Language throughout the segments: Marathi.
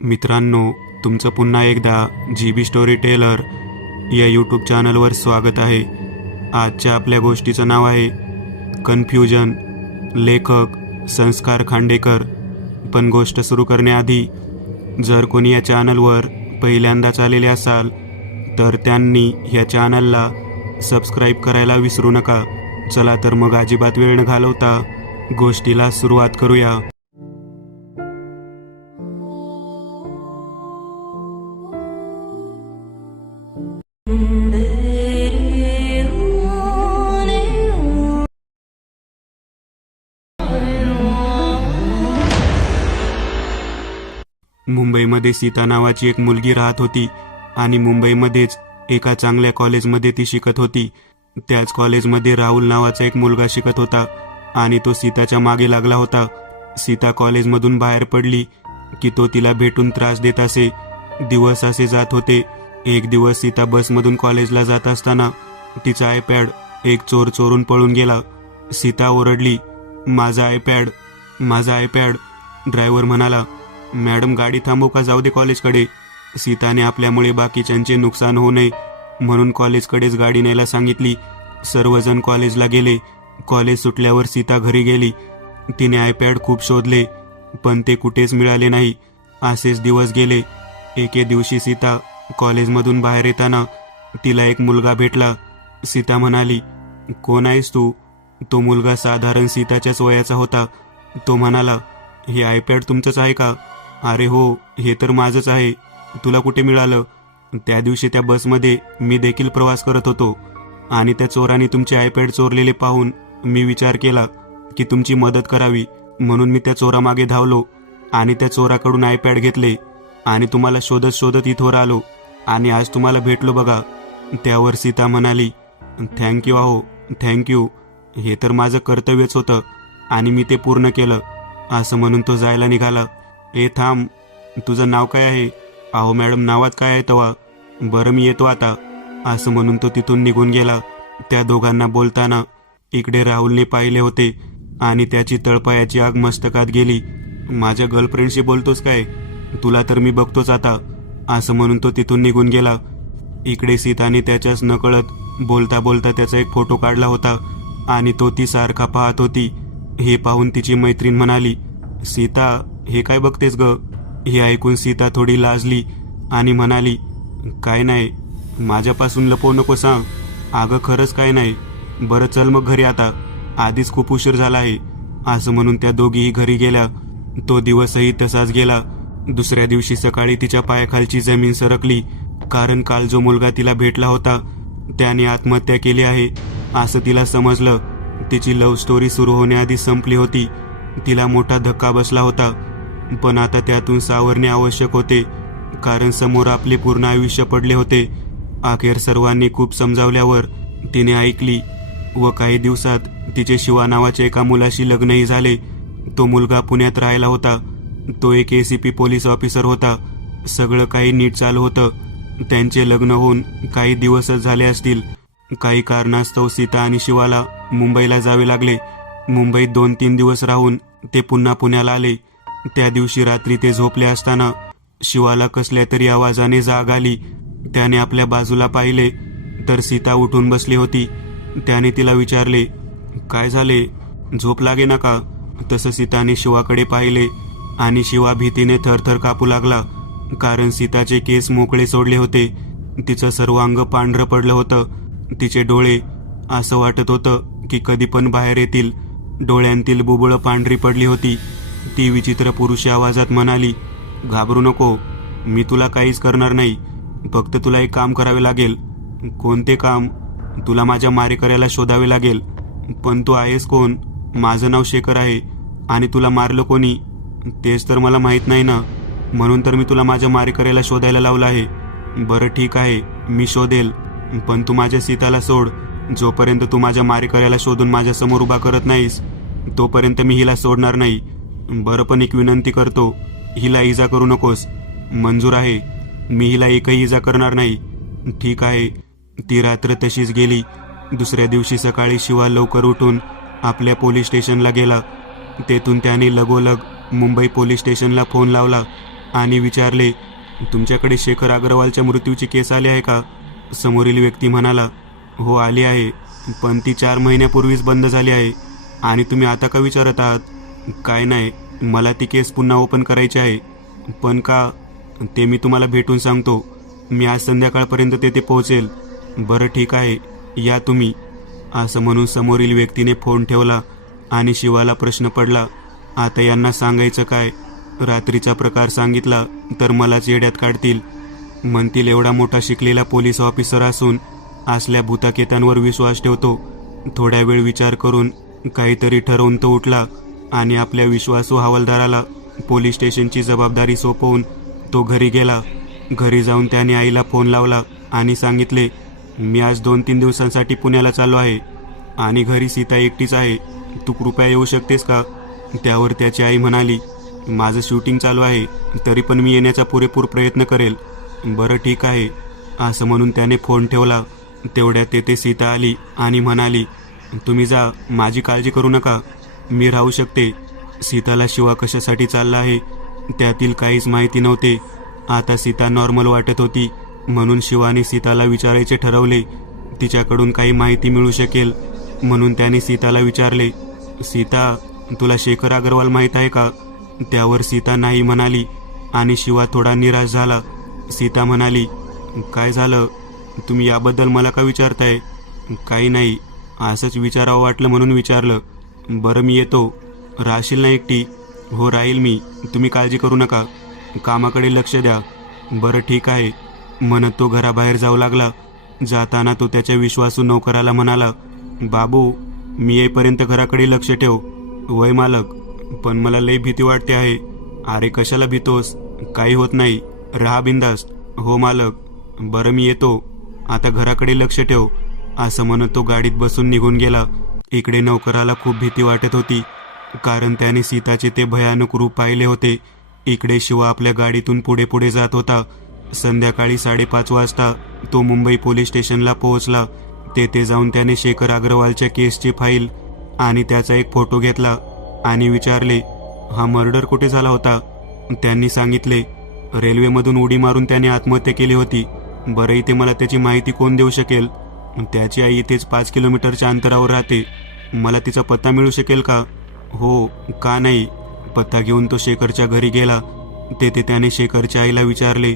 मित्रांनो, तुमचं पुन्हा एकदा GB स्टोरी टेलर या यूट्यूब चॅनलवर स्वागत आहे. आजच्या आपल्या गोष्टीचं नाव आहे कन्फ्युजन. लेखक संस्कार खांडेकर. पण गोष्ट सुरू करण्याआधी जर कोणी या चॅनलवर पहिल्यांदाच आलेले असाल तर त्यांनी या चॅनलला सबस्क्राईब करायला विसरू नका. चला तर मग अजिबात वेळ न घालवता गोष्टीला सुरुवात करूया. मुंबईमध्ये सीता नावाची एक मुलगी राहत होती आणि मुंबईमध्येच एका चांगल्या कॉलेजमध्ये ती शिकत होती. त्याच कॉलेजमध्ये राहुल नावाचा एक मुलगा शिकत होता आणि तो सीताच्या मागे लागला होता. सीता कॉलेजमधून बाहेर पडली की तो तिला भेटून त्रास देत असे. दिवस असे जात होते. एक दिवस सीता बसमधून कॉलेजला जात असताना तिचा आयपॅड एक चोर चोरून पळून गेला. सीता ओरडली, माझा आयपॅड, माझा आयपॅड. ड्रायव्हर म्हणाला, मॅडम गाडी थांबवू का जाऊ दे कॉलेजकडे. सीताने आपल्यामुळे बाकीच्यांचे नुकसान होऊ नये म्हणून कॉलेजकडेच गाडी न्यायला सांगितली. सर्वजण कॉलेजला गेले. कॉलेज सुटल्यावर सीता घरी गेली. तिने आयपॅड खूप शोधले पण ते कुठेच मिळाले नाही. असेच दिवस गेले. एके दिवशी सीता कॉलेजमधून बाहेर येताना तिला एक मुलगा भेटला. सीता म्हणाली, कोण आहेस तू? तो मुलगा साधारण सीताच्याच वयाचा होता. तो म्हणाला, हे आयपॅड तुमचंच आहे का? अरे हो, हे तर माझंच आहे. तुला कुठे मिळालं? त्या दिवशी त्या बसमध्ये मी देखील प्रवास करत होतो आणि त्या चोराने तुमचे आयपॅड चोरलेले पाहून मी विचार केला की तुमची मदत करावी म्हणून मी त्या चोरामागे धावलो आणि त्या चोराकडून आयपॅड घेतले आणि तुम्हाला शोधत शोधत इथवर आलो आणि आज तुम्हाला भेटलो बघा. त्यावर सीता म्हणाली, थँक्यू अहो, थँक्यू. हे तर माझं कर्तव्यच होतं आणि मी ते पूर्ण केलं. असं म्हणून तो जायला निघाला. ए थांब, तुझं नाव काय आहे? अहो मॅडम, नावात काय आहे तवा? बरं मी येतो आता. असं म्हणून तो तिथून निघून गेला. त्या दोघांना बोलताना इकडे राहुलने पाहिले होते आणि त्याची तळपायाची आग मस्तकात गेली. माझ्या गर्लफ्रेंडशी बोलतोस काय? तुला तर मी बघतोच आता. असं म्हणून तो तिथून निघून गेला. इकडे सीताने त्याच्याच नकळत बोलता बोलता त्याचा एक फोटो काढला होता आणि तो ती सारखा पाहत होती. हे पाहून तिची मैत्रीण म्हणाली, सीता, हे काय बघतेस ग? हे ऐकून सीता थोडी लाजली आणि म्हणाली, काय नाही, माझ्यापासून लपवू नको सांग. अगं खरंच काय नाही. बरं चल मग घरी आता, आधीच खूप उशीर झाला आहे. असं म्हणून त्या दोघीही घरी गेल्या. तो दिवसही तसाच गेला. दुसऱ्या दिवशी सकाळी तिच्या पायाखालची जमीन सरकली कारण काल जो मुलगा तिला भेटला होता त्याने आत्महत्या केली आहे असं तिला समजलं. तिची लव्ह स्टोरी सुरू होण्याआधी संपली होती. तिला मोठा धक्का बसला होता पण आता त्यातून सावरणे आवश्यक होते कारण समोर आपले पूर्ण आयुष्य पडले होते. अखेर सर्वांनी खूप समजावल्यावर तिने ऐकली व काही दिवसात तिचे शिवा नावाच्या एका मुलाशी लग्नही झाले. तो मुलगा पुण्यात राहायला होता. तो एक ACP पोलीस ऑफिसर होता. सगळं काही नीट चालू होतं. त्यांचे लग्न होऊन काही दिवसच झाले असतील. काही कारणास्तव सीता आणि शिवाला मुंबईला जावे लागले. मुंबईत 2-3 दिवस राहून ते पुन्हा पुण्याला आले. त्या दिवशी रात्री ते झोपले असताना शिवाला कसल्या तरी आवाजाने जाग आली. त्याने आपल्या बाजूला पाहिले तर सीता उठून बसली होती. त्याने तिला विचारले, काय झाले? झोप लागे ना का? तसं सीताने शिवाकडे पाहिले आणि शिवा भीतीने थरथर कापू लागला कारण सीताचे केस मोकळे सोडले होते. तिचं सर्व अंग पांढरं पडलं होतं. तिचे डोळे असं वाटत होतं की कधी पण बाहेर येतील. डोळ्यांतील बुबुळं पांढरी पडली होती. ती विचित्र पुरुषी आवाजात म्हणाली, घाबरू नको, मी तुला काहीच करणार नाही. फक्त तुला एक काम करावे लागेल. कोणते काम? तुला माझ्या मारेकऱ्याला शोधावे लागेल. पण तू आहेस कोण? माझं नाव शेखर आहे. आणि तुला मारलं कोणी? तेच तर मला माहीत नाही ना. म्हणून तर मी तुला माझ्या मारेकऱ्याला शोधायला लावलं आहे. बरं ठीक आहे, मी शोधेल. पण तू माझ्या सीताला सोड. जोपर्यंत तू माझ्या मारेकऱ्याला शोधून माझ्यासमोर उभा करत नाहीस तोपर्यंत मी हिला सोडणार नाही. बरं पण एक विनंती करतो, हिला इजा करू नकोस. मंजूर आहे, मी हिला एकही इजा करणार नाही. ठीक आहे. ती रात्र तशीच गेली. दुसऱ्या दिवशी सकाळी शिवा लवकर उठून आपल्या पोलीस स्टेशनला गेला. तेथून त्याने लगोलग मुंबई पोलीस स्टेशनला फोन लावला आणि विचारले, तुमच्याकडे शेखर अग्रवालच्या मृत्यूची केस आली आहे का? समोरील व्यक्ती म्हणाला, हो आली आहे, पण ती 4 महिन्यापूर्वीच बंद झाली आहे. आणि तुम्ही आता का विचारत आहात? काय नाही, मला ती केस पुन्हा ओपन करायची आहे. पण का? ते मी तुम्हाला भेटून सांगतो. मी आज संध्याकाळपर्यंत तेथे पोहोचेल. बरं ठीक आहे, या तुम्ही. असं म्हणून समोरील व्यक्तीने फोन ठेवला आणि शिवाला प्रश्न पडला, आता यांना सांगायचं काय? रात्रीचा प्रकार सांगितला तर मलाच येड्यात काढतील. म्हणतील एवढा मोठा शिकलेला पोलीस ऑफिसर असून असल्या भूताकेतांवर विश्वास ठेवतो. थोड्या वेळ विचार करून काहीतरी ठरवून तो उठला आणि आपल्या विश्वासू हवालदाराला पोलीस स्टेशनची जबाबदारी सोपवून तो घरी गेला. घरी जाऊन त्याने आईला फोन लावला आणि सांगितले, मी आज 2-3 दिवसांसाठी पुण्याला चाललो आहे आणि घरी सीता एकटीच आहे. तू कृपया येऊ शकतेस का? त्यावर त्याची आई म्हणाली, माझं शूटिंग चालू आहे, तरी पण मी येण्याचा पुरेपूर प्रयत्न करेल. बरं ठीक आहे. असं म्हणून त्याने फोन ठेवला. तेवढ्यात तेथे सीता आली आणि म्हणाली, तुम्ही जा, माझी काळजी करू नका, मी राहू शकते. सीताला शिवा कशासाठी चालला आहे त्यातील काहीच माहिती नव्हते. आता सीता नॉर्मल वाटत होती म्हणून शिवाने सीताला विचारायचे ठरवले. तिच्याकडून काही माहिती मिळू शकेल म्हणून त्याने सीताला विचारले, सीता तुला शेखर अग्रवाल माहीत आहे का? त्यावर सीता नाही म्हणाली आणि शिवा थोडा निराश झाला. सीता म्हणाली, काय झालं? तुम्ही याबद्दल मला का विचारताय? काही नाही, असंच विचारावं वाटलं म्हणून विचारलं. बरं मी येतो. राहशील ना एकटी? हो राहील मी, तुम्ही काळजी करू नका, कामाकडे लक्ष द्या. बरं ठीक आहे म्हणत तो घराबाहेर जाऊ लागला. जाताना तो त्याच्या विश्वासू नोकराला म्हणाला, बाबू मी येईपर्यंत घराकडे लक्ष ठेव. वय मालक, पण मला लई भीती वाटते आहे. अरे कशाला भीतोस? काही होत नाही, राहा बिंदास्त. हो मालक. बरं मी येतो, आता घराकडे लक्ष ठेव. असं म्हणत तो गाडीत बसून निघून गेला. इकडे नोकराला खूप भीती वाटत होती, कारण त्याने सीताचे ते भयानक रूप पाहिले होते. इकडे शिवा आपल्या गाडीतून पुढे पुढे जात होता. संध्याकाळी 5:30 वाजता तो मुंबई पोलीस स्टेशनला पोहोचला. तेथे जाऊन त्याने शेखर अग्रवालच्या केसची फाईल आणि त्याचा एक फोटो घेतला आणि विचारले, हा मर्डर कुठे झाला होता? त्यांनी सांगितले, रेल्वेमधून उडी मारून त्याने आत्महत्या केली होती. बरं इथे मला त्याची माहिती कोण देऊ शकेल? त्याची आई इथेच 5 किलोमीटरच्या अंतरावर राहते. मला तिचा पत्ता मिळू शकेल का? हो, का नाही. पत्ता घेऊन तो शेखरच्या घरी गेला. तेथे त्याने शेखरच्या आईला विचारले,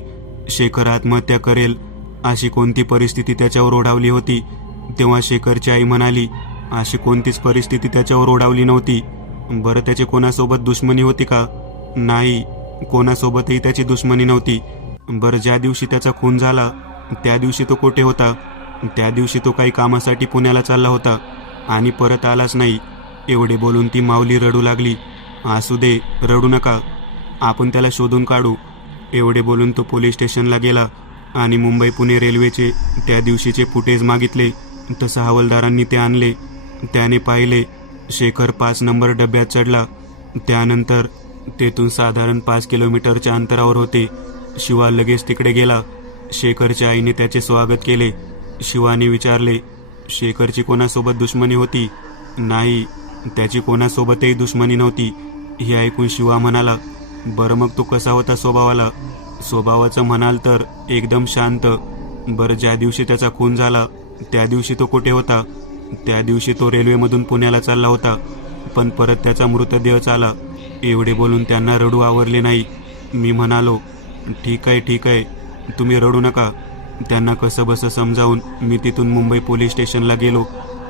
शेखर आत्महत्या करेल अशी कोणती परिस्थिती त्याच्यावर ओढावली होती? तेव्हा शेखरची आई म्हणाली, अशी कोणतीच परिस्थिती त्याच्यावर ओढावली नव्हती. बरं त्याची कोणासोबत दुश्मनी होती का? नाही, कोणासोबतही त्याची दुश्मनी नव्हती. बरं ज्या दिवशी त्याचा खून झाला त्या दिवशी तो कुठे होता? त्या दिवशी तो काही कामासाठी पुण्याला चालला होता आणि परत आलाच नाही. एवढे बोलून ती माऊली रडू लागली. असू दे, रडू नका, आपण त्याला शोधून काढू. एवढे बोलून तो पोलीस स्टेशनला गेला आणि मुंबई पुणे रेल्वेचे त्या दिवशीचे फुटेज मागितले. तसं हवालदारांनी ते आणले. त्याने पाहिले, शेखर 5 नंबर डब्यात चढला. त्यानंतर तेथून साधारण 5 किलोमीटरच्या अंतरावर होते. शिवा लगेच तिकडे गेला. शेखरच्या आईने त्याचे स्वागत केले. शिवाने विचारले, शेखरची कोणासोबत दुश्मनी होती? नाही, त्याची कोणासोबतही दुश्मनी नव्हती. हे ऐकून शिवा म्हणाला, बरं मग तो कसा होता स्वभावाला? स्वभावाचं म्हणाल तर एकदम शांत. बरं ज्या दिवशी त्याचा खून झाला त्या दिवशी तो कुठे होता? त्या दिवशी तो रेल्वेमधून पुण्याला चालला होता, पण परत त्याचा मृतदेह आला. एवढे बोलून त्यांना रडू आवरले नाही. मी म्हणालो, ठीक आहे, तुम्ही रडू नका. त्यांना कसं बसं समजावून मी तिथून मुंबई पोलीस स्टेशनला गेलो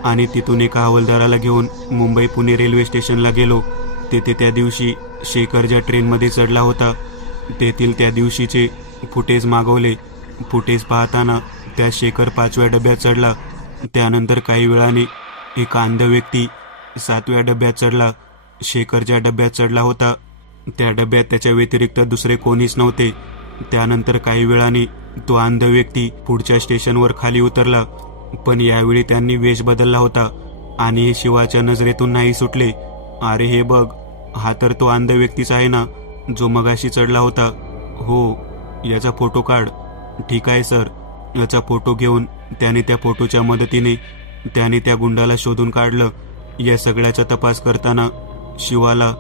आणि तिथून एका हवालदाराला घेऊन मुंबई पुणे रेल्वे स्टेशनला गेलो. तेथे त्या दिवशी शेखर ज्या ट्रेनमध्ये चढला होता तेथील त्या दिवशीचे फुटेज मागवले. फुटेज पाहताना त्या शेखर 5व्या डब्यात चढला. त्यानंतर काही वेळाने एक अंध व्यक्ती 7व्या डब्यात चढला. शेखर ज्या डब्यात चढला होता त्या डब्यात त्याच्या व्यतिरिक्त दुसरे कोणीच नव्हते. त्यानंतर काही वेळाने तो अंध व्यक्ती पुढच्या स्टेशनवर खाली उतरला, पण यावेळी त्यांनी वेश बदलला होता आणि हे शिवाच्या नजरेतून नाही सुटले. अरे हे बघ, हा तर तो अंध व्यक्तीच आहे ना जो मगाशी चढला होता. हो, याचा फोटो काढ. ठीक आहे सर. याचा फोटो घेऊन त्याने त्या फोटोच्या मदतीने त्याने त्या गुंडाला शोधून काढलं. या सगळ्याचा तपास करताना शिवाला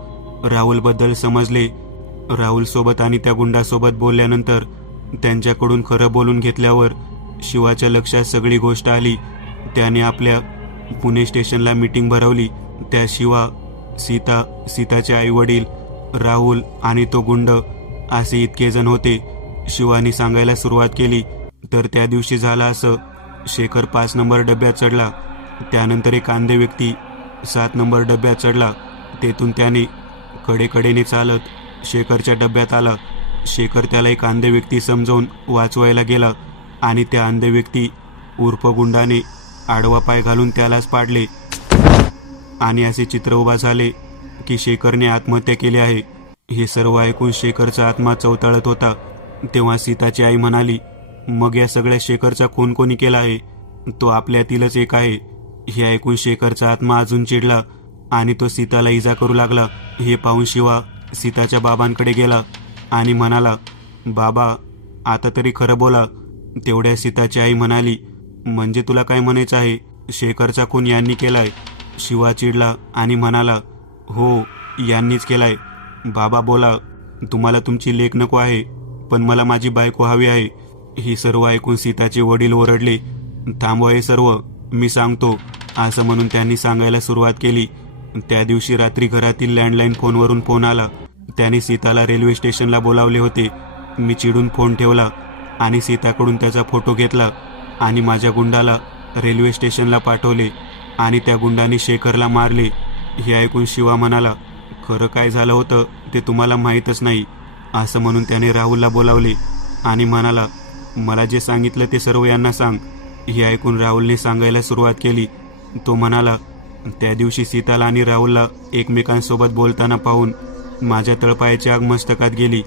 राहुलबद्दल समजले. राहुल सोबत आणि त्या गुंडासोबत बोलल्यानंतर त्यांच्याकडून खरं बोलून घेतल्यावर शिवाच्या लक्षात सगळी गोष्ट आली. त्याने आपल्या पुणे स्टेशनला मीटिंग भरवली. त्या शिवा, सीताचे आई वडील, राहुल आणि तो गुंड असे इतके जण होते. शिवानी सांगायला सुरुवात केली तर त्या दिवशी झालं असं. शेखर 5 नंबर डब्यात चढला. त्यानंतर एक अंधे व्यक्ती 7 नंबर डब्यात चढला. तेथून त्याने कडेकडेने चालत शेखरच्या डब्यात आला. शेखर त्याला एक अंधे व्यक्ती समजावून वाचवायला गेला आणि त्या अंधे व्यक्ती उर्फ गुंडाने आडवा पाय घालून त्यालाच पाडले आणि असे चित्र उभा झाले की शेखरने आत्महत्या केली आहे. हे सर्व ऐकून शेखरचा आत्मा चवताळत होता. तेव्हा सीताची आई म्हणाली, मग या सगळ्या शेखरचा खून कोणी केला आहे? तो आपल्यातीलच एक आहे. हे ऐकून शेखरचा आत्मा अजून चिडला आणि तो सीताला इजा करू लागला. हे पाहून शिवा सीताच्या बाबांकडे गेला आणि म्हणाला, बाबा आता तरी खरं बोला. तेवढ्या सीताची आई म्हणाली, म्हणजे तुला काय म्हणायचं आहे? शेखरचा खून यांनी केलाय. शिवा चिडला आणि म्हणाला, हो यांनीच केलाय. बाबा बोला, तुम्हाला तुमची लेक नको आहे पण मला माझी बायको हवी आहे. ही सर्व ऐकून सीताचे वडील ओरडले, थांबवा हे सर्व, मी सांगतो. असं म्हणून त्यांनी सांगायला सुरुवात केली. त्या दिवशी रात्री घरातील लँडलाईन फोनवरून फोन आला. त्याने सीताला रेल्वे स्टेशनला बोलावले होते. मी चिडून फोन ठेवला आणि सीताकडून त्याचा फोटो घेतला आणि माझ्या गुंडाला रेल्वे स्टेशनला पाठवले आणि त्या गुंडाने शेखरला मारले. हे ऐकून शिवा म्हणाला, खरं काय झालं होतं ते तुम्हाला माहीतच नाही. असं म्हणून त्याने राहुलला बोलावले आणि म्हणाला, मला जे सांगितलं ते सर्व यांना सांग. हे ऐकून राहुलने सांगायला सुरुवात केली. तो म्हणाला, त्या दिवशी सीताला आणि राहुलला एकमेकांसोबत बोलताना पाहून माझ्या तळपायाची आग मस्तकात गेली.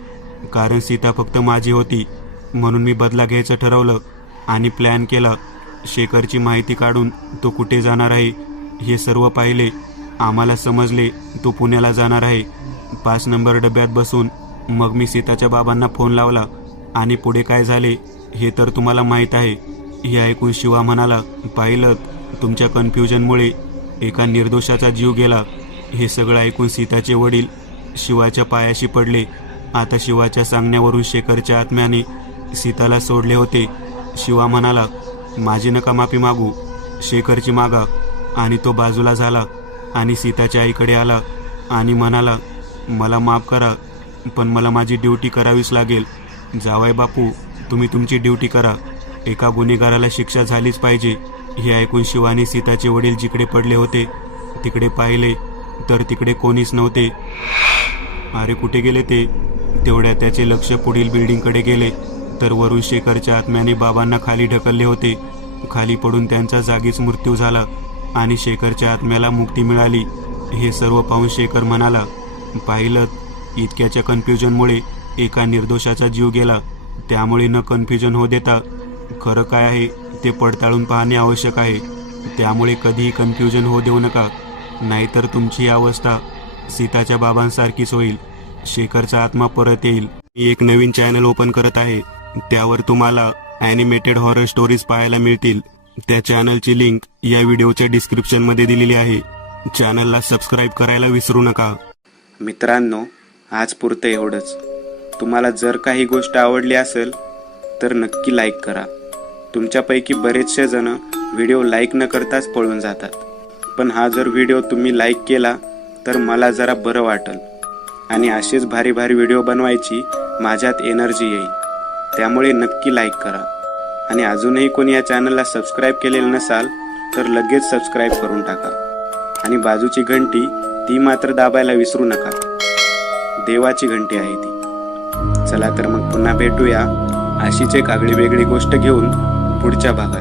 कारण सीता फक्त माझी होती म्हणून मी बदला घ्यायचं ठरवलं आणि प्लॅन केला. शेखरची माहिती काढून तो कुठे जाणार आहे हे सर्व पाहिले. आम्हाला समजले तो पुण्याला जाणार आहे. 5 नंबर डब्यात बसून मग मी सीताच्या बाबांना फोन लावला आणि पुढे काय झाले हे तर तुम्हाला माहीत आहे. हे ऐकून शिवा म्हणाला, पाहिलं, तुमच्या कन्फ्युजनमुळे एका निर्दोषाचा जीव गेला. हे सगळं ऐकून सीताचे वडील शिवाच्या पायाशी पडले. आता शिवाच्या सांगण्यावरून शेखरच्या आत्म्याने सीताला सोडले होते. शिवा म्हणाला, माझी नका माफी मागू, शेखरची मागा. आणि तो बाजूला झाला आणि सीताच्या आईकडे आला आणि म्हणाला, मला माफ करा पण मला माझी ड्युटी करावीच लागेल. जावाय बापू, तुम्ही तुमची ड्युटी करा. एका गुन्हेगाराला शिक्षा झालीच पाहिजे. हे ऐकून शिवानी सीताचे वडील जिकडे पडले होते तिकडे पाहिले तर तिकडे कोणीच नव्हते. अरे कुठे गेले ते? तेवढ्या त्याचे लक्ष पुढील बिल्डिंगकडे गेले तर वरून शेखरच्या आत्म्याने बाबांना खाली ढकलले होते. खाली पडून त्यांचा जागीच मृत्यू झाला आणि शेखरच्या आत्म्याला मुक्ती मिळाली. हे सर्व पाहून शेखर म्हणाला, पाहिलं, इतक्याच्या कन्फ्युजनमुळे एका निर्दोषाचा जीव गेला. त्यामुळे न कन्फ्युजन होऊ देता खरं काय आहे ते पडताळून पाहणे आवश्यक आहे. त्यामुळे कधीही कन्फ्युजन होऊ देऊ नका, नाहीतर तुमची अवस्था सीताच्या बाबांसारखीच होईल. शेखरचा आत्मा परत येईल. मी एक नवीन चॅनल ओपन करत आहे. त्यावर तुम्हाला ॲनिमेटेड हॉरर स्टोरीज पाहायला मिळतील. त्या चॅनलची लिंक या व्हिडिओच्या डिस्क्रिप्शनमध्ये दिलेली आहे. चॅनलला सबस्क्राईब करायला विसरू नका. मित्रांनो, आज पुरतं एवढंच. तुम्हाला जर काही गोष्ट आवडली असेल तर नक्की लाईक करा. तुमच्यापैकी बरेचसे जण व्हिडिओ लाईक न करताच पळून जातात. पण हा जर व्हिडिओ तुम्ही लाईक केला तर मला जरा बरं वाटेल आणि असेच भारी भारी व्हिडिओ बनवायची माझ्यात एनर्जी येईल. त्यामुळे नक्की लाईक करा. आणि अजूनही कोणी या चॅनलला सबस्क्राईब केलेलं नसाल तर लगेच सबस्क्राईब करून टाका. आणि बाजूची घंटी ती मात्र दाबायला विसरू नका. देवाची घंटी आहे ती. चला तर मग पुन्हा भेटूया अशीच एक आगळी वेगळी गोष्ट घेऊन पुढच्या भागात.